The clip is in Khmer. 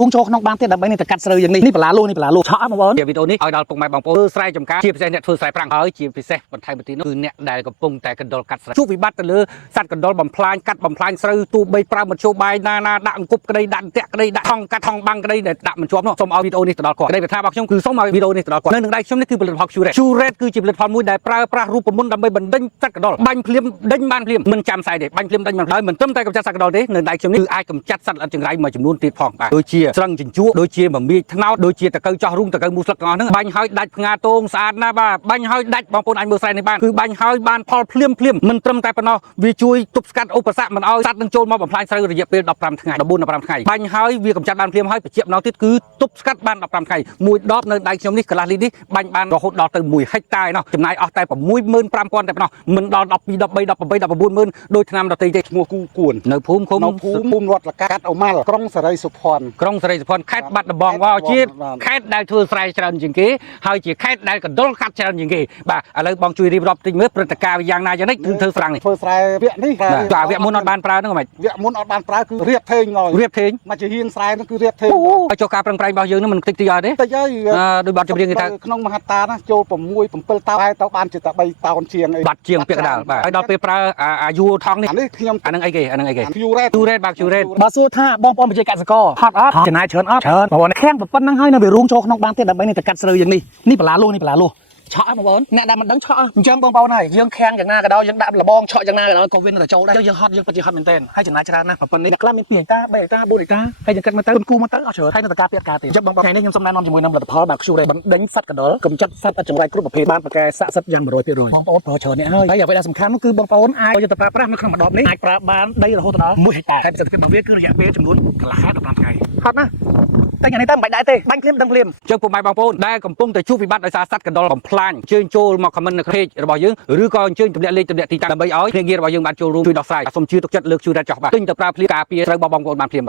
ពុងចូលក្នុងបានទៀតដើម្បីនេះទៅកាត់ស្រូវយ៉ាងនេះនេះបលាលូនេះបលាលូឆក់មកបងវីដេអូនេះឲ្យដល់ពុកម៉ែបងប្អូនស្រែចម្ការជាពិសេសអ្នកធ្វើស្រែប្រាំងហើយជាពិសេសបន្ថែមបន្តិចនោះគឺអ្នកដែលកំពុងតែកណ្ដុរកាត់ស្រូវជួបវិបត្តិទៅលើសត្វកណ្ដុរបំផ្លាញកាត់បំផ្លាញស្រូវទូបីប្រើមធ្យោបាយណាដាក់អង្គប់ក្តីដាក់តាក់ក្តីដាក់ថងកាត់ថងបាំងក្តីដែលដាក់មិនជាប់នោះសូមឲ្យវីដេអូនេះទៅដល់គាត់ក្តីបថារបស់ខ្ញុំគឺសូមឲ្យវីដេអូនេះទៅដល់គាត់នៅនឹងដៃខ្ញុំនេះគឺផលិតផល Curate គឺជាផលិតផលមួយដែលប្រើប្រាស់រូបមន្តដើម្បីបណ្ដេញសត្វកណ្ដុរបាញ់ភ្លាមដេញបានភ្លាមមិនចាំស្អីទេបាញ់ភ្លាមដេញបានហើយមិនត្រឹមតែកម្ចាត់សត្វកណ្ដុរទេនៅដៃខ្ញុំនេះគឺអាចកម្ចាត់សត្វល្អិតចង្រៃមួយចំនួនទៀតផងបាទដូចជាស្រឹងជញ្ជក់ដូចជាមមាញថ្នោតដូចជាតកៅចោះរុំតកៅមូស្លឹកទាំងអស់ហ្នឹងបាញ់ហើយដាច់ផ្ងាតងស្អាតណាស់បាទបាញ់ហើយដាច់បងប្អូនអាចមើលស្រែនេះបានគឺបាញ់ហើយបានផលភ្លាមមិនត្រឹមតែប៉ុណ្ណោះវាជួយទប់ស្កាត់ឧបសគ្គមិនឲ្យសត្វនឹងចូលមកបំផ្លាញស្រូវរយៈពេល15ថ្ងៃ14-15ថ្ងៃបាញ់ហើយវាកម្ចាត់បានភ្លាមហើយបញ្ជាក់ម្ដងទៀតគឺទប់ស្កាត់បាន15ថ្ងៃមួយដបនៅដៃខ្ញុំនេះកន្លះលីត្រនេះបាញ់បានរហូតដល់ទៅ1ហិកតាឯណោះចំណាយអស់តែ65000តែប៉ុណ្ណោះមិនដល់12 13 18 19000ដោយឆ្នាំដទៃទេឈ្មោះគូគួននៅភូមិឃុំភូមិវត្តលកាត់អូម៉ាល់ក្រុងសេរីសុភ័ណ្ឌខេត្តបាត់ដំបងវ៉ាជាខេត្តដែលធ្វើស្រែច្រើនជាងគេហើយជាខេត្តដែលកណ្ដុរកាត់ច្រើនជាងគេបាទឥឡូវបងជួយរៀបរាប់តិចមើលព្រឹត្តិការណ៍យ៉ាងណាយ៉ាងនេះគឺធ្វើស្រងនេះធ្វើស្រែវគ្គនេះបាទវគ្គមុនអត់បានប្រើហ្នឹងហ្មងវគ្គមុនអត់បានប្រើគឺរៀបថេងឡើយរៀបថេងមកជាហ៊ានស្រែហ្នឹងគឺរៀបថេងហើយចុះការប្រឹងប្រែងរបស់យើងហ្នឹងមិនតិចតិចអត់ទេតិចហើយដោយបាត់ចម្រៀងគេថាក្នុងមហត្តាណាចូល6 7តោនទៅបានជាតែ3តោនជាងអីបាត់ជាងពាក្យកដាលបាទហើយដល់ពេលប្រើអាយួរថងនេះនេះខ្ញុំអាហ្នឹងអីគេCurate បាទ Curate បើសួរថាបងប្អូនប្រជាកសិករហត់អត់ចំណាយច្រើនអត់ច្រើនបងប្អូនខាំងប៉ុណ្្នឹងហើយនៅវារួមចូលក្នុងបានទៀតដើម្បីនេះទៅកាត់ស្រូវយ៉ាងនេះបលាលូឆក់បងប្អូនអ្នកដែលមិនដឹងឆក់អញ្ចឹងបងប្អូនហើយយើងខាំងយ៉ាងណាក៏ដោយយើងដាក់លបងឆក់យ៉ាងណាក៏ដោយក៏វានៅតែចូលដែរយើងហត់យើងពិតជាហត់មែនទែនហើយចំណាយច្រើនណាស់ប៉ុណ្្នេះអ្នកខ្លះមាន2ហិកតា3ហិកតា4ហិកតាហើយយើងកាត់មកទៅគូមកទៅអត់ច្រើនហើយនៅតែការពារការទេអញ្ចឹងបងប្អូនថ្ងៃនេះខ្ញុំសូមណែនាំជាមួយនឹងផលិតផលបាទ Curate បណ្ដេញសត្វកណ្ដុរកម្ចាត់សត្វចង្រៃគ្រប់ប្រភេទបានប្រកែស័ក្តិសិទ្ធិយ៉ាង100%បងប្អូនប្រើច្រើននេះហើយអ្វីដែលសំខាន់នោះគឺបងប្អូនអាចយកទៅប្រើប្រាស់នៅក្នុងម្ដបនេះអាចប្រើបានដីរហូតដល់1ហិកតាហើយប្រសិទ្ធភាពរបស់វាគឺរយៈពេលចំនួនកន្លះខែ15ថ្ងៃហត់ណាតែយ៉ាងនេះតែមិនបាច់ដែរទេបាញ់ភ្លាមដឹងភ្លាមជើងពុកម៉ែបងប្អូនដែលកំពុងតែជួបវិបត្តិដោយសារសត្វកណ្ដុរបំផ្លាញជើងចូលមកខមមិននៅ page របស់យើងឬក៏អញ្ជើញទម្លាក់លេខទម្លាក់ទីតាំងដើម្បីឲ្យភ្នាក់ងាររបស់យើងបានចូលរួមជួយដោះស្រាយសូមជឿទុកចិត្តលើកជួយរ៉ាត់ចោះបាទទិញទៅប្រើភ្លាមការពារត្រូវបងប្អូនបានភ្លាមបាទ